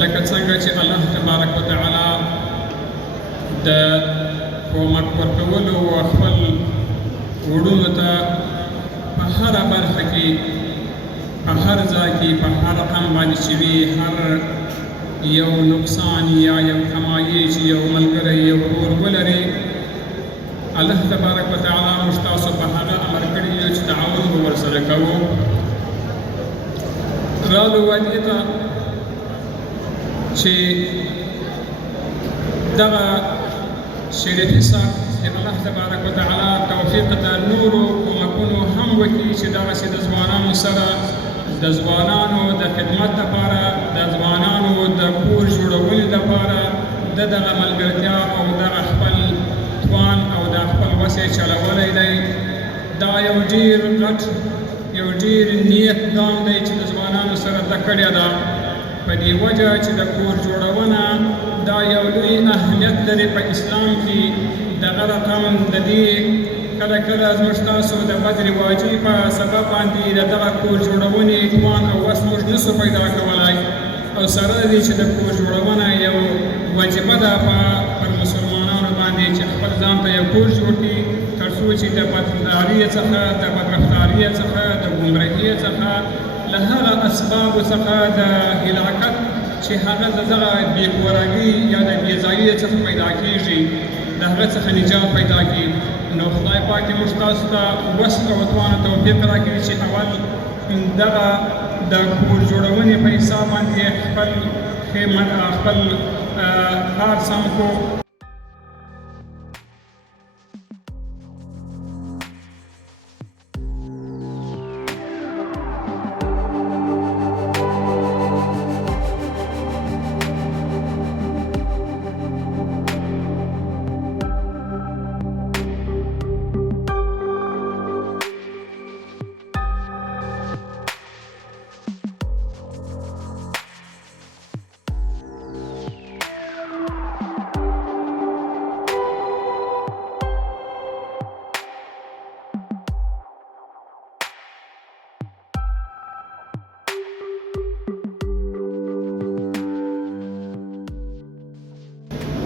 لکه څنګه چې الله تبارک وتعالی د کومک ورکولو او خپل وړونو ته په هره برخه کې په هر ځای کې په هر رقم باندې چې وي هر یو نقصان یا یو کمایي چې یو ملګری یو ورور ولري الله تبارک وتعالی موږ تاسو په هغه امر کړي یو چې تعاون به ورسره کوو. رالو وادي ته چې دغه شریفي صاحب چې الله تبارک وتعالی توفیق د نورو کومکونو هم وکړي چې دغسې د ځوانانو سره د ځوانانو د خدمت لپاره د ځوانانو د کور جوړونې لپاره د دغه ملګرتیا او دغه خپل توان او د خپل وس یې چلولی دی. دا یو ډېر غټ یو ډېر نیک ګام دی چې د ځوانانو سره ده کړې ده په دې وجه چې د کور جوړونه دا یو لوی اهمیت لري په اسلام کې. دغه رقم د دې کله کله زموږ تاسو د بد رواجي په سبب باندې د دغه کور جوړونې توان او وس موږ نسو پیدا کولی او سره د دې چې د کور جوړونه یو واجبه ده پر مسلمانانو باندې چې خپل ځان ته یو کور جوړ کړي تر څو چې د بدکاریې څخه د بدرفتاریې څخه د ګمراهۍ څخه له هغه اسبابو څخه د هلاکت چې هغه د دغه بېکورګۍ یا د بېځایۍ څخه پیدا کېږي د هغه څخه نجات پیدا کړي. نو خدای پاک دې موږ تاسو ته وس او توان او توفیق راکړي چې اول دغه د کور جوړونې په حساب باندې خپل کار سم کړو.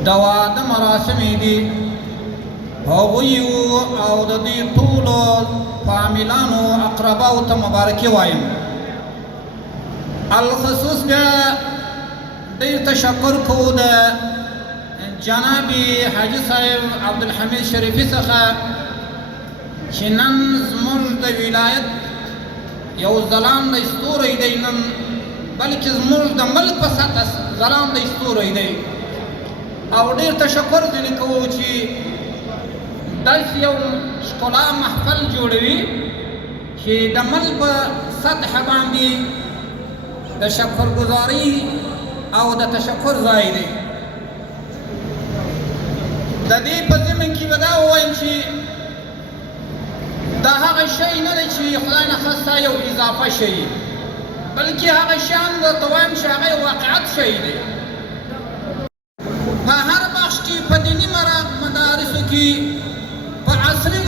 دا واده مراسمې دي هغوی او د دې ټولو فامیلانو اقرباو ته مبارکي وایم. الخصوص بیا ډېر تشکر کوو د جناب حاجي صاحب عبدالحمید شریفي څخه چې نن زموږ د ولایت یو ځلانده ستوری دی نن بلکې زموږ د ملک په سطح ځلانده ستوری دی او ډېر تشکر ځینې کوو چې داسې یو ښکلا محفل جوړوي چې د ملک په سطح باندې د شکرګزاري او د تشکر ځای دی. د دې په ضمن کې به دا ووایم چې دا هغه شی نه دی چې خدای نخواسته یو اضافه شی بلکې هغه شیان درته وایم چې هغه یو واقعیت شی دی. په هر بخش کې په دیني مدارسو کې په عصري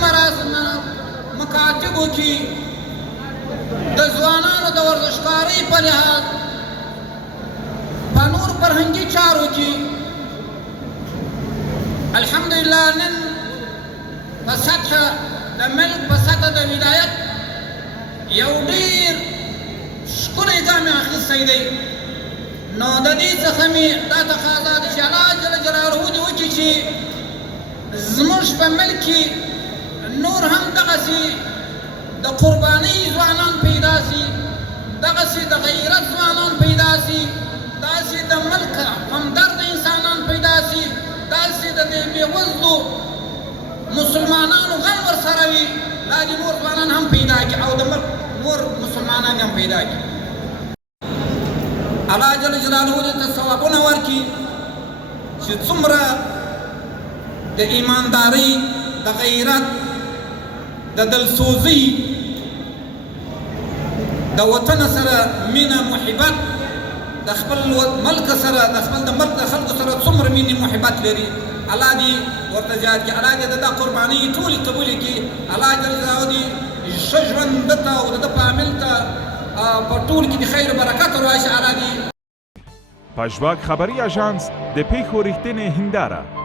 مکاتبو کې د ځوانانو د ورزشکارۍ په لحاظ په نور فرهنګي چارو کې الحمدلله نن په سطح د ملک په سطح د ولایت یو ډېر ښکلی ګام یې اخیستی دی. نو د دې څخه مې دا تقاضا ده چې الله جل جلاله دې وکړي چې زموږ په ملک کې نور هم دغسې د قربانۍ ځوانان پیدا سي دغسې د غیرت ځوانان پیدا سي داسې د ملک همدرد انسانان پیدا سي داسې د دې بېوزلو مسلمانانو غم ورسره وي مسلمانان هم پیدا کړي. الله جل جلاله دې ته ثوابونه ورکړي چې څومره د ایماندارۍ، د غیرت، د دلسوزۍ، د وطن سره مینه محبت، د خپل ملک سره، د خپل د ملک د خلکو سره څومره مینې محبت لري. الله دې ورته زیات کړي. الله دې د دا قربانۍ ټولې قبولې کړي. الله جل جلاله دې ښه ژوند ده ته او د ده په عمل ته په ټول کې د خیر و برکت ور واچوي. الله دې پژواک خبري اژانس د پیښو رښتینې هنداره